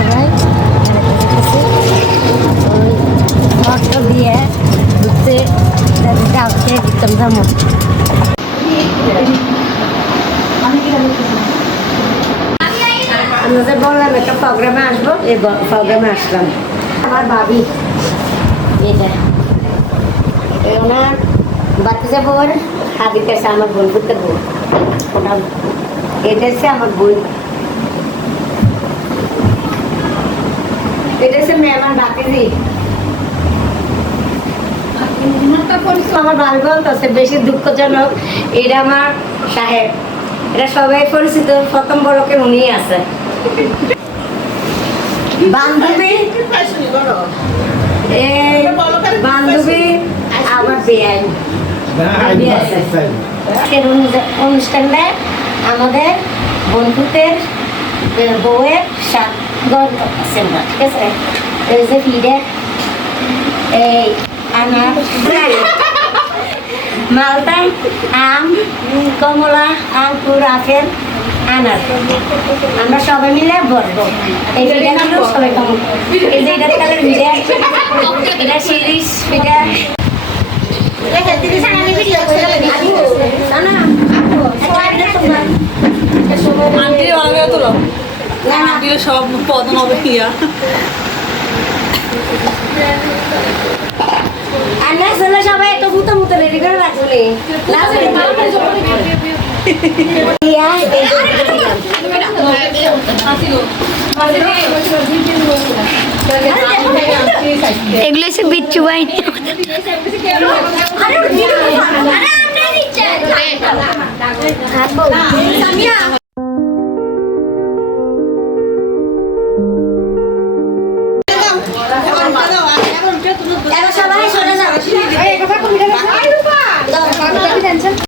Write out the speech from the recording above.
সবাই ওই অটো দিয়ে ঘুরতে যাচ্ছে ঘুরতাম যেমন আমরা যে বললাম একটা প্রোগ্রামে আসবো এই প্রোগ্রামে আসলাম আমার ভাবি এটা ওনার বাচ্চা বউর হাদিতে আছে আমার বোন করতে বউ ওটা এটা হচ্ছে আমার বই এটা হচ্ছে মেহমান বাতিজি আমার ভাবি বলতেছে বেশি দুঃখজনক এটা আমার সাহেব এটা সবাই পরিচিত প্রথম বড়কে উনি আছে বান্ধবী বান্ধবী আমার বেআইন অনুষ্ঠানটা আমাদের বন্ধুদের বউয়ের সাত গল্প আছে ঠিক আছে এই যে ফিরে এই আনার মালটা আম কমলা আঙ্কুর আপেল আনার আমরা সবাই মিলে বসবো এই ভিডিওগুলো সবাই কম এই যে এটা কালার ভিডিও এটা সিরিজ এটা সব পদন হবে ইয়া সবাই একটু মুতো মুতো রেডি করে রাখবো এগুলো হচ্ছে বিচ্ছু ভাই